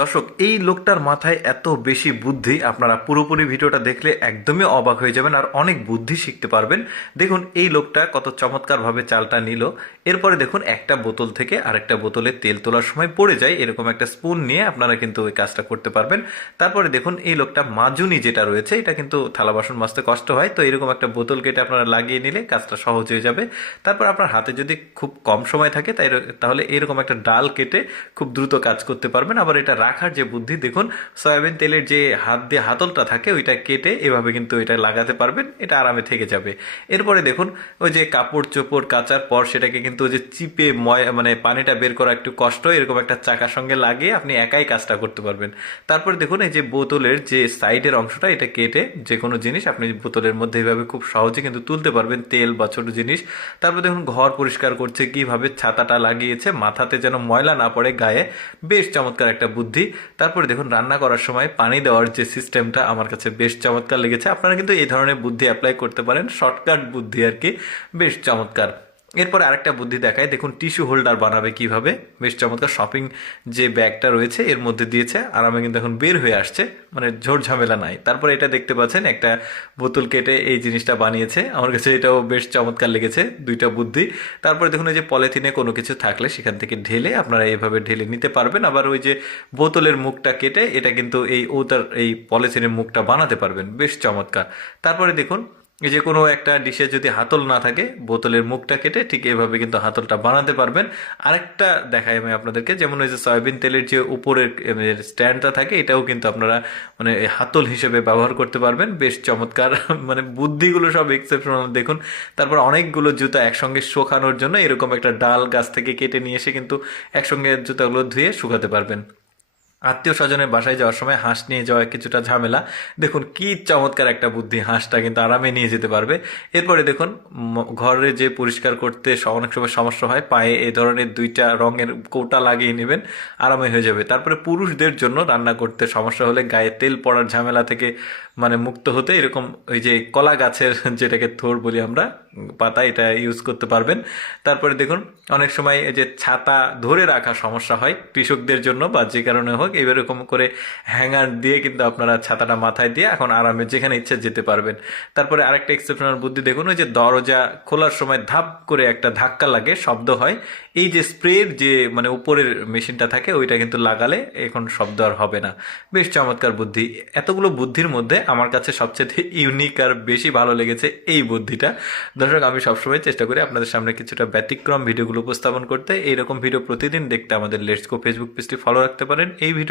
দর্শক, এই লোকটার মাথায় এত বেশি বুদ্ধি, আপনারা পুরোপুরি ভিডিওটা দেখলে একদমই অবাক হয়ে যাবেন আর অনেক বুদ্ধি শিখতে পারবেন। দেখুন এই লোকটা কত চমৎকারভাবে চালটা নিল। এরপরে দেখুন একটা বোতল থেকে আরেকটা বোতলে তেল তোলার সময় পড়ে যায়, এরকম একটা স্পুন নিয়ে আপনারা কিন্তু ওই কাজটা করতে পারবেন। তারপরে দেখুন এই লোকটা মাজুনি যেটা রয়েছে, এটা কিন্তু থালা বাসন মাজতে কষ্ট হয়, তো এরকম একটা বোতল কেটে আপনারা লাগিয়ে নিলে কাজটা সহজ হয়ে যাবে। তারপর আপনার হাতে যদি খুব কম সময় থাকে তাহলে এরকম একটা ডাল কেটে খুব দ্রুত কাজ করতে পারবেন। আবার এটা রাখার যে বুদ্ধি, দেখুন সয়াবিন তেলের যে হাত দিয়ে হাতলটা থাকে ওইটা কেটে এভাবে কিন্তু এটা লাগাতে পারবেন, এটা আরামে থেকে যাবে। এরপরে দেখুন ওই যে কাপড় চোপড় কাচার পর সেটাকে কিন্তু ওই যে চিপে মানে পানিটা বের করা একটু কষ্ট, এরকম একটা চাকার সঙ্গে লাগিয়ে আপনি একাই কাজটা করতে পারবেন। তারপরে দেখুন এই যে বোতলের যে সাইডের অংশটা, এটা কেটে যে কোনো জিনিস আপনি বোতলের মধ্যে এইভাবে খুব সহজে কিন্তু তুলতে পারবেন, তেল বা ছোট জিনিস। তারপরে দেখুন ঘর পরিষ্কার করছে কিভাবে, ছাতাটা লাগিয়েছে মাথাতে যেন ময়লা না পড়ে গায়ে, বেশ চমৎকার একটা বুদ্ধি। তারপরে দেখুন রান্না করার সময় পানি দেওয়ার যে সিস্টেমটা আমার কাছে বেশ চমৎকার লেগেছে। আপনারা কিন্তু এই ধরনের বুদ্ধি অ্যাপ্লাই করতে পারেন, শর্টকাট বুদ্ধি আর কি, বেশ চমৎকার। এরপর আরেকটা বুদ্ধি দেখায়, দেখুন টিস্যু হোল্ডার বানাবে কিভাবে, বেশ চমৎকার। শপিং যে ব্যাগটা রয়েছে এর মধ্যে দিয়েছে, আরামে কিন্তু এখন বের হয়ে আসছে, মানে ঝোড় ঝামেলা নাই। তারপরে এটা দেখতে পাচ্ছেন একটা বোতল কেটে এই জিনিসটা বানিয়েছে, আমার কাছে এটাও বেশ চমৎকার লেগেছে, দুইটা বুদ্ধি। তারপরে দেখুন এই যে পলিথিনে কোনো কিছু থাকলে সেখান থেকে ঢেলে আপনারা এইভাবে ঢেলে নিতে পারবেন। আবার ওই যে বোতলের মুখটা কেটে এটা কিন্তু এই পলিথিনের মুখটা বানাতে পারবেন, বেশ চমৎকার। তারপরে দেখুন এই যে কোনো একটা ডিশে যদি হাতল না থাকে, বোতলের মুখটা কেটে ঠিক এভাবে কিন্তু হাতলটা বানাতে পারবেন। আরেকটা দেখাই আমি আপনাদেরকে, যেমন ওই যে সয়াবিন তেলের যে উপরের স্ট্যান্ডটা থাকে, এটাও কিন্তু আপনারা মানে এই হাতল হিসেবে ব্যবহার করতে পারবেন, বেশ চমৎকার। মানে বুদ্ধিগুলো সব এক্সেপশনাল দেখুন। তারপর অনেকগুলো জুতা একসঙ্গে শুকানোর জন্য এরকম একটা ডাল গাছ থেকে কেটে নিয়ে এসে কিন্তু একসঙ্গে জুতাগুলো ধুয়ে শুকাতে পারবেন। আত্মীয় স্বজনের বাসায় যাওয়ার সময় হাঁস নিয়ে যাওয়া কিছুটা ঝামেলা, দেখুন কি চমৎকার একটা বুদ্ধি, হাঁসটা কিন্তু আরামে নিয়ে যেতে পারবে। এরপরে দেখুন ঘরে যে পরিষ্কার করতে অনেক সময় সমস্যা হয়, পায়ে এই ধরনের দুইটা রঙের কৌটা লাগিয়ে নেবেন, আরামে হয়ে যাবে। তারপরে পুরুষদের জন্য রান্না করতে সমস্যা হলে, গায়ে তেল পড়ার ঝামেলা থেকে মানে মুক্ত হতে এরকম ওই যে কলা গাছের যেটাকে থোড় বলি আমরা, পাতা, এটা ইউজ করতে পারবেন। তারপরে দেখুন অনেক সময় এই যে ছাতা ধরে রাখা সমস্যা হয় কৃষকদের জন্য বা যে কারণে হোক, এরকম করে হ্যাঙ্গার দিয়ে কিন্তু আপনারা ছাতাটা মাথায় দিয়ে এখন আরামে যেখানে ইচ্ছে যেতে পারবেন। তারপরে আরেকটা এক্সেপশনাল বুদ্ধি দেখুন, ওই যে দরজা খোলার সময় ধাপ করে একটা ধাক্কা লাগে, শব্দ হয়, এই যে স্প্রের যে মানে উপরের মেশিনটা থাকে ওইটা কিন্তু লাগালে এখন শব্দ আর হবে না, বেশ চমৎকার বুদ্ধি। এতগুলো বুদ্ধির মধ্যে আমার কাছে সবচেয়ে ইউনিক আর বেশি ভালো লেগেছে এই বুদ্ধিটা। দর্শক, আমি সবসময় চেষ্টা করি আপনাদের সামনে কিছুটা ব্যতিক্রম ভিডিওগুলো উপস্থাপন করতে। এইরকম ভিডিও প্রতিদিন দেখতে আমাদের লেটস গো ফেসবুক পেজটি ফলো রাখতে পারেন। এই ভিডিওটি